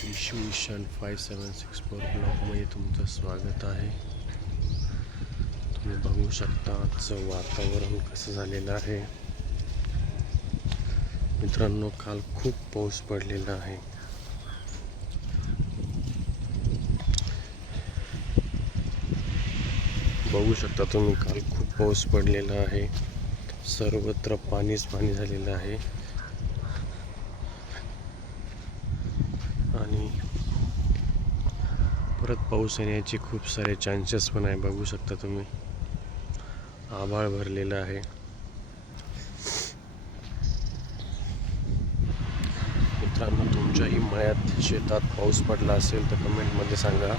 Ishu Ishan five seven six four ब्लॉकमध्ये तुमचं स्वागत आहे. तुम्ही बघू शकता आजचं वातावरण कसं झालेलं आहे. मित्रांनो काल खूप पाऊस पडलेला आहे. बघू शकता तुम्ही काल खूप पाऊस पडलेला आहे. सर्वत्र पाणीच पाणी झालेलं आहे. आणि परत पाऊस येण्याचे खूप सारे चान्सेस पण आहे बघू शकता तुम्ही. आभाळ भरलेलं आहे. मित्रांनो तुमच्याही मळ्यात शेतात पाऊस पडला असेल तर कमेंटमध्ये सांगा.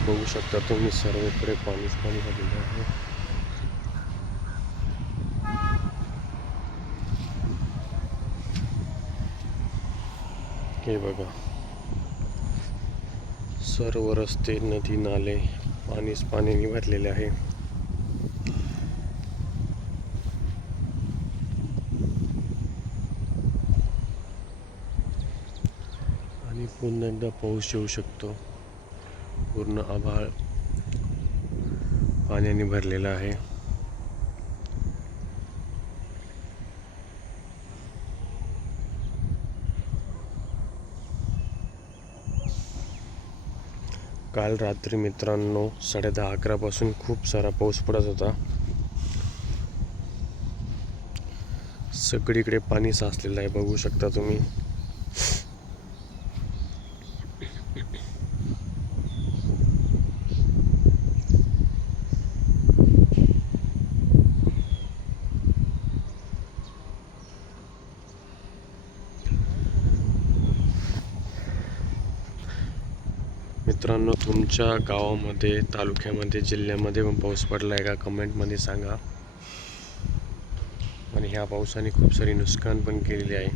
बघू शकता तुम्ही सर्वकडे पाणीच पाणी झालेलं आहे. हे बघा. सर्व रस्ते नदी नाले पाणीच पाण्याने भरलेले आहे. आणि पुन्हा एकदा पाऊस येऊ शकतो. पूर्ण आभाळ पाण्याने भरलेला आहे. काल रात्री मित्रांनो साडेदहा अकरापासून खूप सारा पाऊस पडत होता. सगळीकडे पाणी साचलेलं आहे बघू शकता तुम्ही. मित्रांनो तुमच्या गावामध्ये तालुक्यामध्ये जिल्ह्यामध्ये पण पाऊस पडला आहे का? कमेंटमध्ये सांगा. आणि ह्या पावसाने खूप सारी नुकसान पण केलेली आहे.